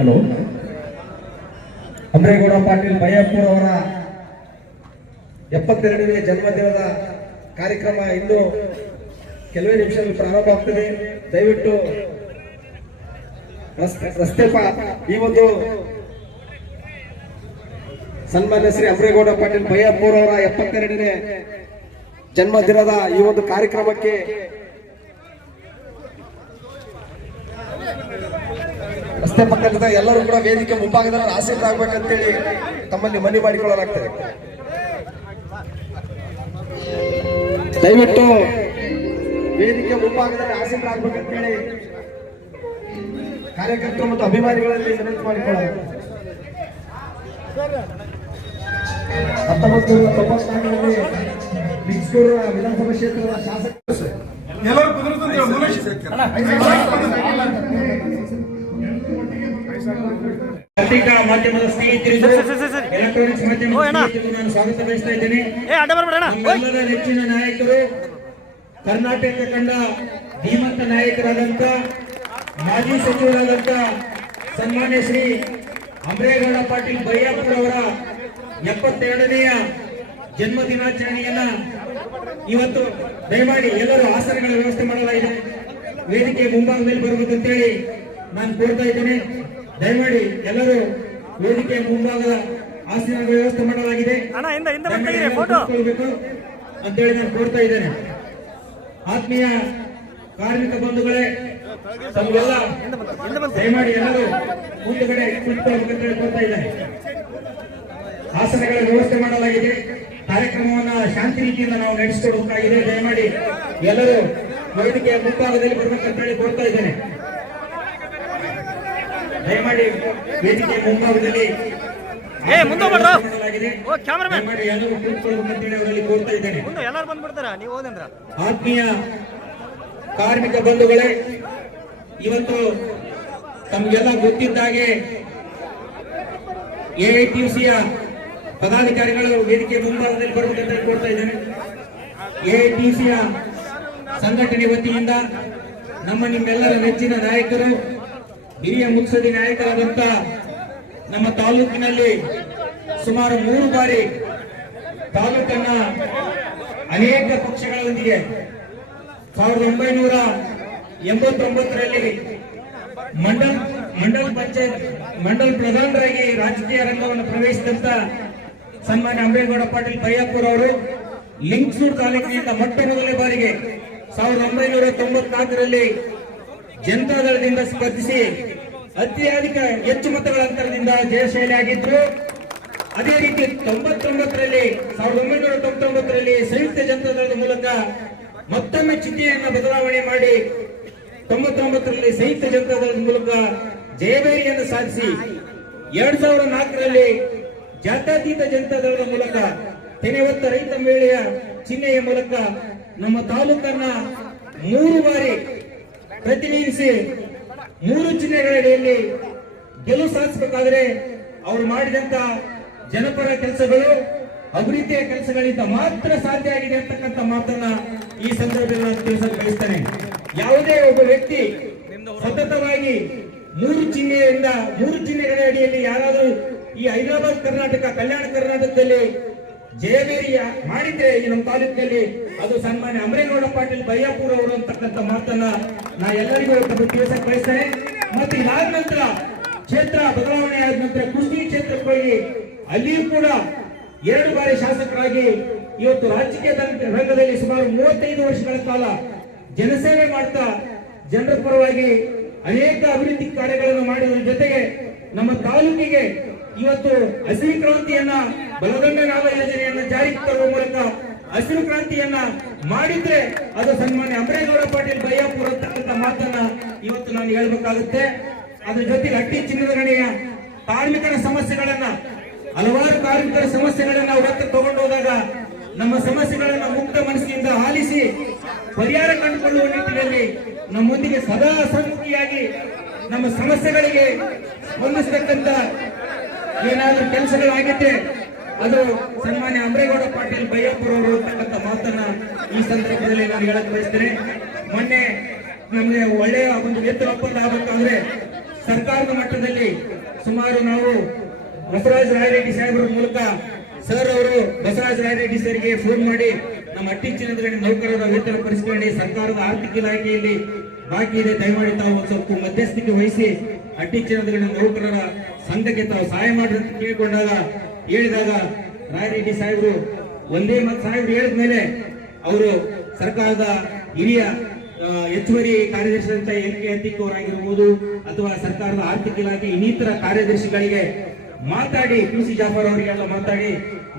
Hello. Amaregowda Patil Bayyapur ಅವರ 72ನೇ ಜನ್ಮದಿನದ ಕಾರ್ಯಕ್ರಮ ಇನ್ನು ಕೆಲವೇ ನಿಮಿಷದಲ್ಲಿ ಪ್ರಾರಂಭ ಆಗ್ತದೆ. ದಯವಿಟ್ಟು ರಸ್ತೆ ಈ ಒಂದು ಸನ್ಮಾನ್ಯ ಶ್ರೀ ಅಮರೇಗೌಡ ಪಾಟೀಲ್ ಬಯ್ಯಾಪುರ್ ಅವರ 72ನೇ ಜನ್ಮದಿನದ ಈ ಒಂದು ಕಾರ್ಯಕ್ರಮಕ್ಕೆ ರಸ್ತೆ ಪಕ್ಕದ ಎಲ್ಲರೂ ಕೂಡ ವೇದಿಕೆ ಮುಂಭಾಗದಲ್ಲಿ ಆಸೀನರಾಗಬೇಕಂತೇಳಿ ತಮ್ಮಲ್ಲಿ ಮನವಿ ಮಾಡಿಕೊಳ್ಳಲಾಗ್ತದೆ. ದಯವಿಟ್ಟು ವೇದಿಕೆ ಮುಂಭಾಗದಲ್ಲಿ ಆಸೀನರಾಗಬೇಕಂತೇಳಿ ಕಾರ್ಯಕರ್ತರು ಮತ್ತು ಅಭಿಮಾನಿಗಳಲ್ಲಿ ವಿನಂತಿ ಮಾಡಿಕೊಳ್ಳಲಾಗ್ತದೆ. 1994ರಲ್ಲಿ ಬಿಜ್ಗೂರು ವಿಧಾನಸಭಾ ಕ್ಷೇತ್ರದ ಶಾಸಕರು ಪತ್ರಿಕಾ ಮಾಧ್ಯಮದ ಸ್ನೇಹಿತರಿಗೂ ಎಲೆಕ್ಟ್ರಾನಿಕ್ಸ್ ಮಾಧ್ಯಮದ ಸ್ನೇಹಿತರಿಗೂ ನಾನು ಸ್ವಾಗತ ಬಯಸ್ತಾ ಇದ್ದೇನೆ. ನಮ್ಮೆಲ್ಲರ ನೆಚ್ಚಿನ ನಾಯಕರು, ಕರ್ನಾಟಕ ಕಂಡ ಧೀಮಂತ ನಾಯಕರಾದಂತ ಮಾಜಿ ಸಚಿವರಾದಂತ ಸನ್ಮಾನ್ಯ ಶ್ರೀ ಅಮರೇಗೌಡ ಪಾಟೀಲ್ ಬಯ್ಯಾಪುರ್ ಅವರ 72ನೇಯ ಜನ್ಮ ದಿನಾಚರಣೆಯನ್ನ ಇವತ್ತು ದಯಮಾಡಿ ಎಲ್ಲರೂ ಆಸನಗಳ ವ್ಯವಸ್ಥೆ ಮಾಡಲಾಗಿದೆ. ವೇದಿಕೆ ಮುಂಭಾಗದಲ್ಲಿ ಬರಬೇಕಂತೇಳಿ ನಾನು ಕೋರ್ತಾ ಇದ್ದೇನೆ. ದಯಮಾಡಿ ಎಲ್ಲರೂ ವೇದಿಕೆ ಮುಂಭಾಗದ ಆಸನಗಳ ವ್ಯವಸ್ಥೆ ಮಾಡಲಾಗಿದೆ ಅಂತೇಳಿ ನಾನು ಕೋರ್ತಾ ಇದ್ದೇನೆ. ಆತ್ಮೀಯ ಕಾರ್ಮಿಕ ಬಂಧುಗಳೇ, ತಮಗೆಲ್ಲ ದಯಮಾಡಿ ಎಲ್ಲರೂ ಮುಂದುಗಡೆ ಕುಳಿತುಕೊಳ್ಳಬೇಕಂತೇಳಿ ಕೋರ್ತಾ ಇದ್ದೇನೆ. ಆಸನಗಳ ವ್ಯವಸ್ಥೆ ಮಾಡಲಾಗಿದೆ. ಕಾರ್ಯಕ್ರಮವನ್ನ ಶಾಂತಿ ರೀತಿಯಿಂದ ನಾವು ನಡೆಸಿಕೊಡಬೇಕಾಗಿದೆ. ದಯಮಾಡಿ ಎಲ್ಲರೂ ವೇದಿಕೆಯ ಮುಂಭಾಗದಲ್ಲಿ ಬರಬೇಕಂತೇಳಿ ಕೋರ್ತಾ ಇದ್ದೇನೆ. ದಯಮಾಡಿ ವೇದಿಕೆ ಮುಂಭಾಗದಲ್ಲಿ ಎಲ್ಲರೂ ಕೂತ್ಕೊಳ್ಬೇಕಂತೇಳಿ ಅವರಲ್ಲಿ ಕೋರ್ತಾ ಇದ್ದೇನೆ. ಆತ್ಮೀಯ ಕಾರ್ಮಿಕ ಬಂಧುಗಳೇ, ಇವತ್ತು ತಮಗೆಲ್ಲ ಗೊತ್ತಿದ್ದಾಗೆ ಎಐಟಿಯುಸಿಯ ಪದಾಧಿಕಾರಿಗಳು ವೇದಿಕೆ ಮುಂಭಾಗದಲ್ಲಿ ಬರಬೇಕಂತ ಕೋರ್ತಾ ಇದ್ದೇನೆ. ಎಐಟಿಯುಸಿಯ ಸಂಘಟನೆ ವತಿಯಿಂದ ನಿಮ್ಮೆಲ್ಲರ ನೆಚ್ಚಿನ ನಾಯಕರು, ಹಿರಿಯ ಮುತ್ಸದಿ ನಾಯಕರಾದಂತ ನಮ್ಮ ತಾಲೂಕಿನಲ್ಲಿ ಸುಮಾರು 3 ಬಾರಿ ತಾಲೂಕನ್ನ ಅನೇಕ ಪಕ್ಷಗಳೊಂದಿಗೆ 1989ರಲ್ಲಿ ಮಂಡಲ್ ಪ್ರಧಾನರಾಗಿ ರಾಜಕೀಯ ರಂಗವನ್ನು ಪ್ರವೇಶಿಸಿದಂತ ಸನ್ಮಾನ್ಯ ಅಮರೇಗೌಡ ಪಾಟೀಲ್ ಬಯ್ಯಾಪುರ್ ಅವರು ಲಿಂಗಸೂರು ತಾಲೂಕಿನಿಂದ ಮೊಟ್ಟ ಮೊದಲನೇ ಬಾರಿಗೆ 1994ರಲ್ಲಿ ಜನತಾದಳದಿಂದ ಸ್ಪರ್ಧಿಸಿ ಅತ್ಯಧಿಕ ಹೆಚ್ಚು ಮತಗಳ ಅಂತರದಿಂದ ಜಯಶಾಲಿಯಾಗಿದ್ರು. ಅದೇ ರೀತಿ 1999ರಲ್ಲಿ ಸಂಯುಕ್ತ ಜನತಾದಳದ ಮೂಲಕ ಮತ್ತೊಮ್ಮೆ ಚಿಹ್ನೆಯನ್ನ ಬದಲಾವಣೆ ಮಾಡಿ 99ರಲ್ಲಿ ಸಂಯುಕ್ತ ಜನತಾದಳದ ಮೂಲಕ ಜಯಬೇರಿಯನ್ನು ಸಾಧಿಸಿ 2004ರಲ್ಲಿ ಜಾತ್ಯತೀತ ಜನತಾದಳದ ಮೂಲಕ ತೆನೆವತ್ತ ರೈತ ಮೇಳೆಯ ಚಿಹ್ನೆಯ ಮೂಲಕ ನಮ್ಮ ತಾಲೂಕನ್ನ 3 ಬಾರಿ ಪ್ರತಿನಿಧಿಸಿ 3 ಚಿಹ್ನೆಗಳಡಿಯಲ್ಲಿ ಗೆಲುವು ಸಾಧಿಸಬೇಕಾದ್ರೆ ಅವರು ಮಾಡಿದಂತ ಜನಪರ ಕೆಲಸಗಳು, ಅಭಿವೃದ್ಧಿಯ ಕೆಲಸಗಳಿಂದ ಮಾತ್ರ ಸಾಧ್ಯ ಆಗಿದೆ ಅಂತಕ್ಕಂಥ ಮಾತನ್ನ ಈ ಸಂದರ್ಭದಲ್ಲಿ ನಾನು ತಿಳಿಸಲು ಬಯಸ್ತೇನೆ. ಯಾವುದೇ ಒಬ್ಬ ವ್ಯಕ್ತಿ ಸತತವಾಗಿ 3 ಚಿಹ್ನೆಗಳ ಅಡಿಯಲ್ಲಿ ಯಾರಾದರೂ ಈ ಹೈದರಾಬಾದ್ ಕರ್ನಾಟಕ, ಕಲ್ಯಾಣ ಕರ್ನಾಟಕದಲ್ಲಿ ಜಯಬೇರಿ ಮಾಡಿದ್ರೆ ಈ ನಮ್ಮ ತಾಲೂಕಿನಲ್ಲಿ ಅದು ಸನ್ಮಾನ್ಯ ಅಮರೇಗೌಡ ಪಾಟೀಲ್ ಬಯ್ಯಾಪುರ್ ಅವರು ಅಂತಕ್ಕಂಥ ಮಾತನ್ನ ನಾ ಎಲ್ಲರಿಗೂ ತಿಳಿಸಕ್ಕೆ ಬಯಸ್ತೇನೆ. ಮತ್ತೆ ಇದಾದ ನಂತರ ಕ್ಷೇತ್ರ ಬದಲಾವಣೆ ಆದ ನಂತರ ಕುಸ್ತಿ ಕ್ಷೇತ್ರಕ್ಕೆ ಹೋಗಿ ಅಲ್ಲಿಯೂ ಕೂಡ 2 ಬಾರಿ ಶಾಸಕರಾಗಿ ಇವತ್ತು ರಾಜಕೀಯ ರಂಗದಲ್ಲಿ ಸುಮಾರು 35 ವರ್ಷಗಳ ಕಾಲ ಜನಸೇವೆ ಮಾಡ್ತಾ ಜನರ ಪರವಾಗಿ ಅನೇಕ ಅಭಿವೃದ್ಧಿ ಕಾರ್ಯಗಳನ್ನು ಮಾಡುವುದರ ಜೊತೆಗೆ ನಮ್ಮ ತಾಲೂಕಿಗೆ ಇವತ್ತು ಹಸಿರು ಕ್ರಾಂತಿಯನ್ನ ಬಲದಂಡನಾದ ಯೋಜನೆಯನ್ನ ಜಾರಿಗೆ ತರುವ ಮೂಲಕ ಹಸಿರು ಕ್ರಾಂತಿಯನ್ನ ಮಾಡಿದ್ರೆ ಅದು ಸನ್ಮಾನ್ಯ ಅಮರೇಗೌಡ ಪಾಟೀಲ್ ಬಯ್ಯಾಪುರ್ ಅಂತಕ್ಕಂಥ ಮಾತನ್ನ ಇವತ್ತು ನಾನು ಹೇಳ್ಬೇಕಾಗುತ್ತೆ. ಅದ್ರ ಜೊತೆಗೆ ಅಟ್ಟಿ ಚಿನ್ನದ ಗಣಿಯ ಕಾರ್ಮಿಕರ ಸಮಸ್ಯೆಗಳನ್ನ, ಹಲವಾರು ಕಾರ್ಮಿಕರ ಸಮಸ್ಯೆಗಳನ್ನ ಹೊತ್ತು ತಗೊಂಡು ಹೋದಾಗ ನಮ್ಮ ಸಮಸ್ಯೆಗಳನ್ನ ಮುಕ್ತ ಮನಸ್ಸಿನಿಂದ ಆಲಿಸಿ ಪರಿಹಾರ ಕಂಡುಕೊಳ್ಳುವ ನಿಟ್ಟಿನಲ್ಲಿ ನಮ್ಮೊಂದಿಗೆ ಸದಾ ಸನ್ಮುಖಿಯಾಗಿ ನಮ್ಮ ಸಮಸ್ಯೆಗಳಿಗೆ ಸ್ಪಂದಿಸತಕ್ಕಂತ ಏನಾದರೂ ಕೆಲಸಗಳಾಗಿದ್ದರೆ ಅದು ಸನ್ಮಾನ್ಯ ಅಮರೇಗೌಡ ಪಾಟೀಲ್ ಬಯ್ಯಾಪುರ್ ಅವರು ಅಂತಕ್ಕಂಥ ಮಾತನ್ನ ಈ ಸಂದರ್ಭದಲ್ಲಿ ನಾನು ಹೇಳಕ್ ಬಯಸ್ತೇನೆ. ಮೊನ್ನೆ ನಮಗೆ ಒಳ್ಳೆಯ ಒಂದು ವೇತನ ಒಪ್ಪಂದ ಆಗಬೇಕಾದ್ರೆ ಸರ್ಕಾರದ ಮಟ್ಟದಲ್ಲಿ ಸುಮಾರು ನಾವು ಬಸವರಾಜ ರಾಯರೆಡ್ಡಿ ಸಾಹೇಬರ ಮೂಲಕ ಸರ್ ಅವರು ಬಸವರಾಜ ರಾಯರೆಡ್ಡಿ ಸರ್ಗೆ ಫೋನ್ ಮಾಡಿ ನಮ್ಮ ಹಟ್ಟಿ ಚಿನ್ನದ ನೌಕರರ ವೇತನ ಪರಿಷ್ಕರಣೆ ಸರ್ಕಾರದ ಆರ್ಥಿಕ ಇಲಾಖೆಯಲ್ಲಿ ಬಾಕಿ ಇದೆ, ದಯಮಾಡಿ ತಾವು ಸ್ವಲ್ಪ ಮಧ್ಯಸ್ಥಿಕೆ ವಹಿಸಿ ಹಟ್ಟಿ ಚಿನ್ನದ ನೌಕರರ ಸಂಘಕ್ಕೆ ತಾವು ಸಹಾಯ ಮಾಡಿ ಅಂತ ಹೇಳಿದಾಗ ರಾಯರೆಡ್ಡಿ ಸಾಹೇಬರು ಒಂದೇ ಮತ್ ಸಾಹೇಬರು ಹೇಳಿದ ಮೇಲೆ ಅವರು ಸರ್ಕಾರದ ಹಿರಿಯ ಹೆಚ್ಚುವರಿ ಕಾರ್ಯದರ್ಶಿಯಾದಂತಹ ಎಲ್ ಕೆ ಅತಿಕ್ ಅವರಾಗಿರ್ಬೋದು ಅಥವಾ ಸರ್ಕಾರದ ಆರ್ಥಿಕ ಇಲಾಖೆ ಇನ್ನಿತರ ಕಾರ್ಯದರ್ಶಿಗಳಿಗೆ ಮಾತಾಡಿ ಪಿ ಸಿ ಜಾಫರ್ ಅವರಿಗೆಲ್ಲ ಮಾತಾಡಿ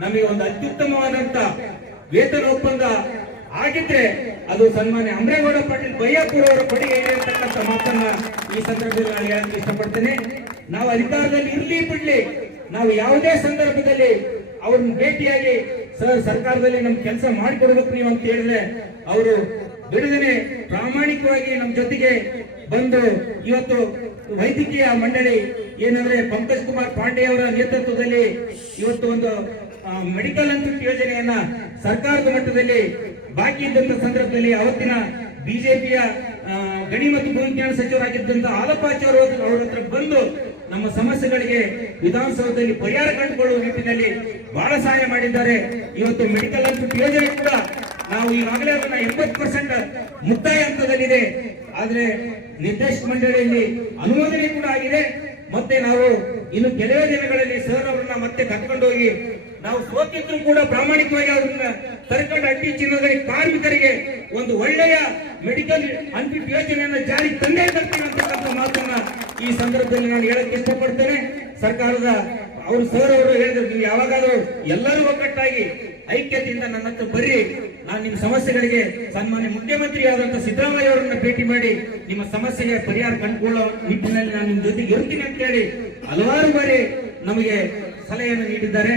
ನಮಗೆ ಒಂದು ಅತ್ಯುತ್ತಮವಾದಂತ ವೇತನ ಒಪ್ಪಂದ ಆಗಿದ್ರೆ ಅದು ಸನ್ಮಾನ್ಯ ಅಮರೇಗೌಡ ಪಾಟೀಲ್ ಬಯ್ಯಾಪುರ ಅವರ ಕೊಡುಗೆ ಇದೆ ಅಂತಕ್ಕಂಥ ಮಾತನ್ನ ಈ ಸಂದರ್ಭದಲ್ಲಿ ನಾನು ಹೇಳಕ್ಕೆ ಇಷ್ಟಪಡ್ತೇನೆ. ನಾವು ಅಧಿಕಾರದಲ್ಲಿ ಇರ್ಲಿ ಬಿಡ್ಲಿ, ನಾವು ಯಾವುದೇ ಸಂದರ್ಭದಲ್ಲಿ ಅವ್ರನ್ನ ಭೇಟಿಯಾಗಿ ಸರ್ ಸರ್ಕಾರದಲ್ಲಿ ನಮ್ ಕೆಲಸ ಮಾಡಿಕೊಡ್ಬೇಕು ನೀವು ಅಂತ ಹೇಳಿದ್ರೆ ಅವರು ಬಿಡುಗಡೆ ಪ್ರಾಮಾಣಿಕವಾಗಿ ನಮ್ಮ ಜೊತೆಗೆ ಬಂದು ಇವತ್ತು ವೈದ್ಯಕೀಯ ಮಂಡಳಿ ಏನಂದ್ರೆ ಪಂಕಜ್ ಕುಮಾರ್ ಪಾಂಡೆ ಅವರ ನೇತೃತ್ವದಲ್ಲಿ ಇವತ್ತು ಒಂದು ಮೆಡಿಕಲ್ ಅನ್ಸಿಟ್ ಯೋಜನೆಯನ್ನ ಸರ್ಕಾರದ ಮಟ್ಟದಲ್ಲಿ ಬಾಕಿ ಇದ್ದಂತ ಸಂದರ್ಭದಲ್ಲಿ ಅವತ್ತಿನ ಬಿಜೆಪಿಯ ಗಣಿ ಮತ್ತು ಭೂವಿಜ್ಞಾನ ಸಚಿವರಾಗಿದ್ದಂತ ಆಲಪ್ಪಾಚಾರ್ ಅವರ ಹತ್ರ ಬಂದು ನಮ್ಮ ಸಮಸ್ಯೆಗಳಿಗೆ ವಿಧಾನಸೌಧದಲ್ಲಿ ಪರಿಹಾರ ಕಂಡುಕೊಳ್ಳುವ ನಿಟ್ಟಿನಲ್ಲಿ ಬಹಳ ಸಹಾಯ ಮಾಡಿದ್ದಾರೆ. ಇವತ್ತು ಮೆಡಿಕಲ್ ಅನ್ಸಿಟ್ ಯೋಜನೆ ಕೂಡ ನಾವು ಈಗಾಗಲೇ ಅದನ್ನ 80% ಮುಕ್ತಾಯ ಹಂತದಲ್ಲಿದೆ. ಆದ್ರೆ ನಿರ್ದೇಶಕ ಮಂಡಳಿಯಲ್ಲಿ ಅನುಮೋದನೆ ಕೂಡ ಆಗಿದೆ. ಮತ್ತೆ ನಾವು ಇನ್ನು ಕೆಲವೇ ದಿನಗಳಲ್ಲಿ ಸರ್ ಅವರನ್ನ ಮತ್ತೆ ಕರ್ಕೊಂಡು ಹೋಗಿ ನಾವು ಸೋತಿದ್ರು ಕೂಡ ಪ್ರಾಮಾಣಿಕವಾಗಿ ಅವ್ರನ್ನ ಕರ್ಕೊಂಡು ಹಟ್ಟಿ ಚಿನ್ನದ ಕಾರ್ಮಿಕರಿಗೆ ಒಂದು ಒಳ್ಳೆಯ ಮೆಡಿಕಲ್ ಅನ್ಫಿಟ್ ಯೋಜನೆಯನ್ನ ಜಾರಿಗೆ ತಂದೇ ತರ್ತೀನಿ ಅಂತಕ್ಕಂಥ ಮಾತನ್ನ ಈ ಸಂದರ್ಭದಲ್ಲಿ ನಾನು ಹೇಳಕ್ಕೆ ಇಷ್ಟಪಡ್ತೇನೆ. ಸರ್ಕಾರದ ಅವರು ಸರ್ ಅವರು ಹೇಳಿದ್ರು, ನೀವು ಯಾವಾಗಾದ್ರೂ ಎಲ್ಲರೂ ಒಗ್ಗಟ್ಟಾಗಿ ಐಕ್ಯತೆಯಿಂದ ನನ್ನ ಹತ್ರ ಬರ್ರಿ, ನಾನು ನಿಮ್ಮ ಸಮಸ್ಯೆಗಳಿಗೆ ಸನ್ಮಾನ್ಯ ಮುಖ್ಯಮಂತ್ರಿ ಆದಂತ ಸಿದ್ದರಾಮಯ್ಯ ಅವರನ್ನ ಭೇಟಿ ಮಾಡಿ ನಿಮ್ಮ ಸಮಸ್ಯೆಗೆ ಪರಿಹಾರ ಕಂಡುಕೊಳ್ಳೋ ನಿಟ್ಟಿನಲ್ಲಿ ನಾನು ನಿಮ್ ಜೊತೆಗೆ ಇರ್ತೀನಿ ಅಂತ ಹೇಳಿ ಹಲವಾರು ಬಾರಿ ನಮಗೆ ಸಲಹೆಯನ್ನು ನೀಡಿದ್ದಾರೆ.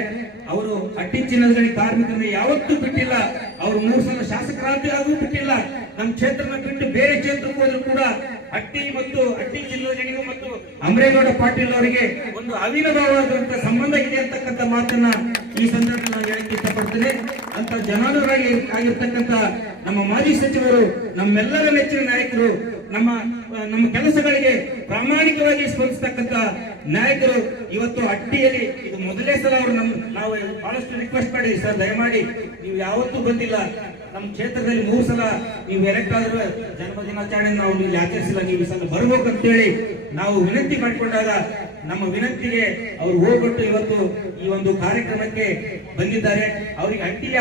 ಅವರು ಹಟ್ಟಿ ಚಿನ್ನದ ಗಣಿ ಕಾರ್ಮಿಕರನ್ನ ಯಾವತ್ತೂ ಬಿಟ್ಟಿಲ್ಲ. ಅವರು 3 ಸಲ ಶಾಸಕರಾದರೂ ಬಿಟ್ಟಿಲ್ಲ. ನಮ್ಮ ಕ್ಷೇತ್ರನ ಬಿಟ್ಟು ಬೇರೆ ಕ್ಷೇತ್ರಕ್ಕೆ ಹೋದ್ರು ಕೂಡ ಹಟ್ಟಿ ಚಿನ್ನದ ಗಣಿಗೂ ಮತ್ತು ಅಮರೇಗೌಡ ಪಾಟೀಲ್ ಅವರಿಗೆ ಒಂದು ಅವಿನಭಾವವಾದಂತಹ ಸಂಬಂಧ ಇದೆ ಅಂತಕ್ಕಂಥ ಮಾತನ್ನ ಈ ಸಂದರ್ಭದಲ್ಲಿ ನಾನು ಹೇಳಕ್ಕೆ ಇಷ್ಟಪಡ್ತೇನೆ. ಅಂತ ಜನಾನುರಾಗಿ ಆಗಿರ್ತಕ್ಕಂಥ ನಮ್ಮ ಮಾಜಿ ಸಚಿವರು, ನಮ್ಮೆಲ್ಲರ ನೆಚ್ಚಿನ ನಾಯಕರು, ನಮ್ಮ ಕೆಲಸಗಳಿಗೆ ಪ್ರಾಮಾಣಿಕವಾಗಿ ಸ್ಪಂದಿಸತಕ್ಕಂಥ ನಾಯಕರು ಇವತ್ತು ಹಟ್ಟಿಯಲ್ಲಿ ಇದು ಮೊದಲೇ ಸಲ ಅವರು ನಾವು ಬಹಳಷ್ಟು ರಿಕ್ವೆಸ್ಟ್ ಮಾಡಿದ್ವಿ, ಸರ್ ದಯಮಾಡಿ ನೀವು ಯಾವತ್ತೂ ಬಂದಿಲ್ಲ ನಮ್ಮ ಕ್ಷೇತ್ರದಲ್ಲಿ 3 ಸಲ ನೀವು ಎಲೆಕ್ಟ್ ಆದ್ರೆ ಜನ್ಮದಿನಾಚರಣೆ ನಾವು ಇಲ್ಲಿ ಆಚರಿಸಿಲ್ಲ, ನೀವು ಈ ಸಲ ಬರ್ಬೇಕು ಅಂತೇಳಿ ನಾವು ವಿನಂತಿ ಮಾಡಿಕೊಂಡಾಗ ನಮ್ಮ ವಿನಂತಿಗೆ ಅವರು ಹೋಗ್ಬಿಟ್ಟು ಇವತ್ತು ಈ ಒಂದು ಕಾರ್ಯಕ್ರಮಕ್ಕೆ ಬಂದಿದ್ದಾರೆ. ಅವರಿಗೆ ಹಟ್ಟಿಯ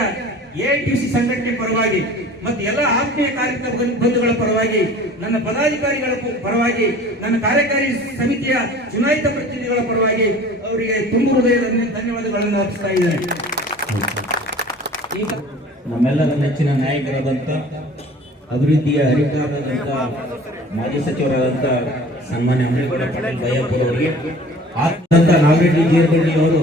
ಎಐಟಿಸಿ ಸಂಘಟನೆ ಪರವಾಗಿ ಮತ್ತೆ ಎಲ್ಲ ಆತ್ಮೀಯ ಕಾರ್ಯಕ್ರಮ ಬಂಧುಗಳ ಪರವಾಗಿ, ನನ್ನ ಪದಾಧಿಕಾರಿಗಳ ಪರವಾಗಿ, ನನ್ನ ಕಾರ್ಯಕಾರಿ ಸಮಿತಿಯ ಚುನಾಯಿತ ಪ್ರತಿನಿಧಿಗಳ ಪರವಾಗಿ ಅವರಿಗೆ ತುಂಬ ಹೃದಯದ ಧನ್ಯವಾದಗಳನ್ನು ಅರ್ಪಿಸ್ತಾ ಇದ್ದಾರೆ. ಈಗ ನಮ್ಮೆಲ್ಲರ ನೆಚ್ಚಿನ ನಾಯಕರಾದಂತ ಅಭಿವೃದ್ಧಿಯ ಹರಿಕಾರರಾದಂತ ಮಾಜಿ ಸಚಿವರಾದಂತ ಸನ್ಮಾನ್ಯ ಅಮರೇಗೌಡ ಪಾಟೀಲ್ ಬಯ್ಯಾಪುರ ಅವರಿಗೆ ಆದಂತ ನಾಗರೆಡ್ಡಿ ಜೀರಗಳ್ಳಿ ಅವರು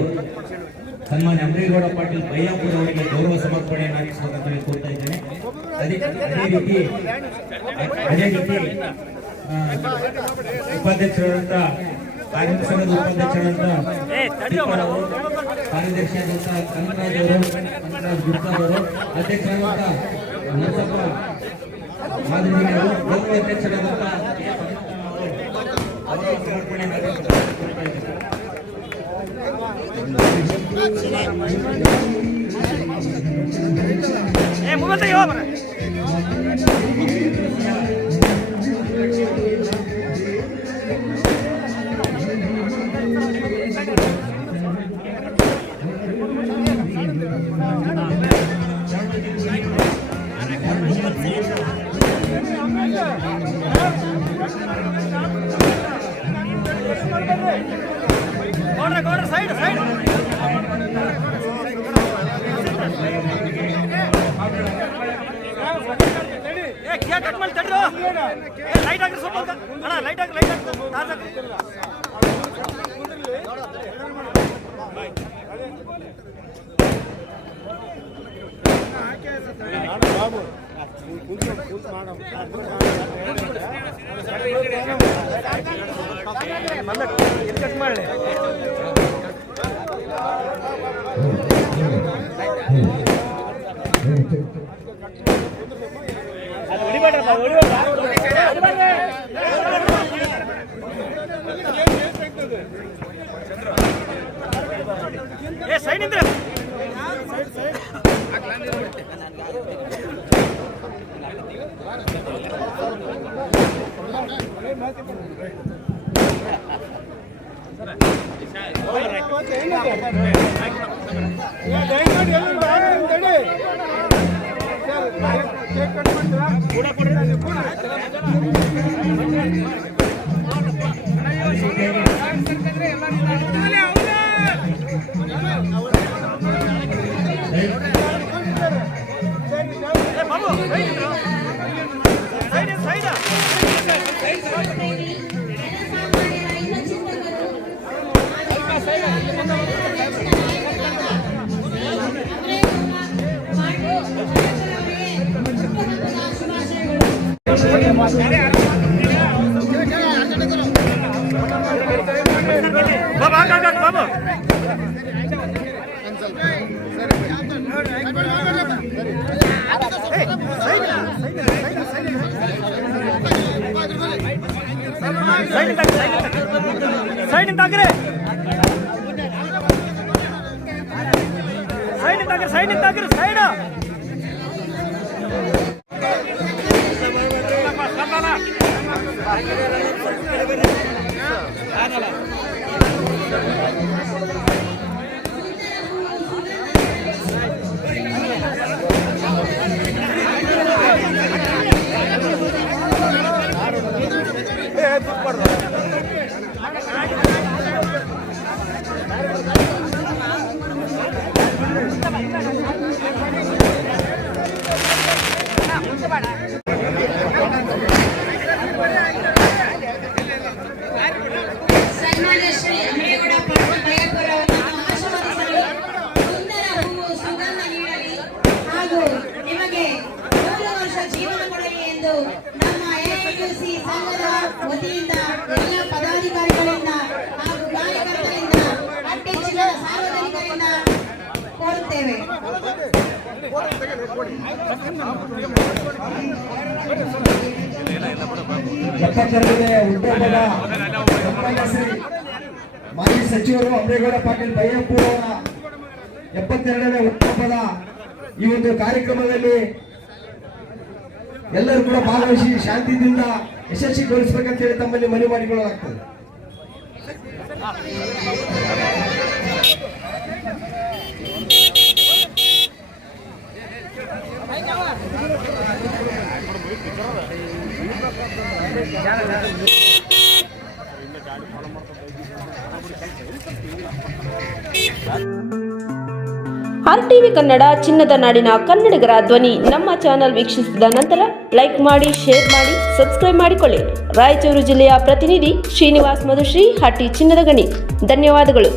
ಸನ್ಮಾನ್ಯ ಅಮರೇಗೌಡ ಪಾಟೀಲ್ ಬಯ್ಯಾಪುರ ಅವರಿಗೆ ಗೌರವ ಸಮರ್ಪಣೆಯನ್ನು ಹಾಕಿಸಬೇಕಂತ ಕೋರ್ತಾ ಇದ್ದೇನೆ. ಅದೇ ರೀತಿ ಉಪಾಧ್ಯಕ್ಷರಾದಂತ ಕಾರ್ಮಿಕ ಸಂಘದ ಉಪಾಧ್ಯಕ್ಷರಾದಂತ ಕಾರ್ಯದರ್ಶಿಯಾದಂತ ಕನಕರಾಜ್ ಗುಪ್ತಾ ಅವರು, ಅಧ್ಯಕ್ಷರಾದಂತ ನರಸಪ್ಪ ಮಾದರಿ ಅವರು, ಗೌರವ ಅಧ್ಯಕ್ಷರಾದಂತ ಅವರ ಸಮರ್ಪಣೆಯನ್ನು ಸೈಡ್ ಕಟ್ ಮಾಡಿ ತಡ್ರಿ, ಲೈಟ್ ಹಾಕ್ರಿ ಸ್ವಲ್ಪ ಅಣ್ಣ, ಲೈಟ್ ಹಾಕಿ ಕಟ್ ಮಾಡಿ ಹೊಡಿಬೇಡ ಏ ಸೈಡ್ ಇಂದ್ರೆ ಬಾಬು ಸೈಡ್ ಸೈಡ್ ಬಾಬು ಬಾಬು ಸೈಡ್ ನಿಂತಾಗ್ರೆ ಸೈಡ್ ನಿಂತಾಗ್ರೆ ಸೈಡ್ ಸನ್ಮಾನ್ಯ ಶ್ರೀ ಅಮರೇಗೌಡ ಪಾಟೀಲ್ ಬಯ್ಯಾಪುರ ಅವರನ್ನು ಆಶೀರ್ವದಿಸಲು ಸುಂದರ ಹೂವು ಸುಗಂಧ ನೀಡಲಿ ಹಾಗೂ ನಿಮಗೆ 3 ವರ್ಷ ಜೀವನ ಕೊಡಲಿ ಎಂದು ನಮ್ಮ ಎಐಯುಸಿ ಸಂಘದ ವತಿಯಿಂದ ಎಲ್ಲ ಪದಾಧಿಕಾರಿಗಳಿಂದ ಹಾಗೂ ಕಾರ್ಯಕರ್ತರಿಂದ ಅತ್ಯಂತ ಸಾರ್ವಜನಿಕರಿಂದ ಕೋರುತ್ತೇವೆ. ಮಾಜಿ ಸಚಿವರು ಅಮರೇಗೌಡ ಪಾಟೀಲ್ ಬಯ್ಯಾಪುರ 72ನೇ ಹುಟ್ಟುಹಬ್ಬದ ಈ ಒಂದು ಕಾರ್ಯಕ್ರಮದಲ್ಲಿ ಎಲ್ಲರೂ ಕೂಡ ಭಾಗವಹಿಸಿ ಶಾಂತಿಯಿಂದ ಯಶಸ್ವಿಗೊಳಿಸಬೇಕಂತ ಹೇಳಿ ತಮ್ಮಲ್ಲಿ ಮನವಿ ಮಾಡಿಕೊಳ್ಳಲಾಗ್ತದೆ. RTV ಕನ್ನಡ ಚಿನ್ನದ ನಾಡಿನ ಕನ್ನಡಿಗರ ಧ್ವನಿ. ನಮ್ಮ ಚಾನೆಲ್ ವೀಕ್ಷಿಸಿದ ನಂತರ ಲೈಕ್ ಮಾಡಿ, ಶೇರ್ ಮಾಡಿ, ಸಬ್ಸ್ಕ್ರೈಬ್ ಮಾಡಿಕೊಳ್ಳಿ. ರಾಯಚೂರು ಜಿಲ್ಲೆಯ ಪ್ರತಿನಿಧಿ ಶ್ರೀನಿವಾಸ್ ಮಧುಶ್ರೀ, ಹಟ್ಟಿ ಚಿನ್ನದ ಗಣಿ. ಧನ್ಯವಾದಗಳು.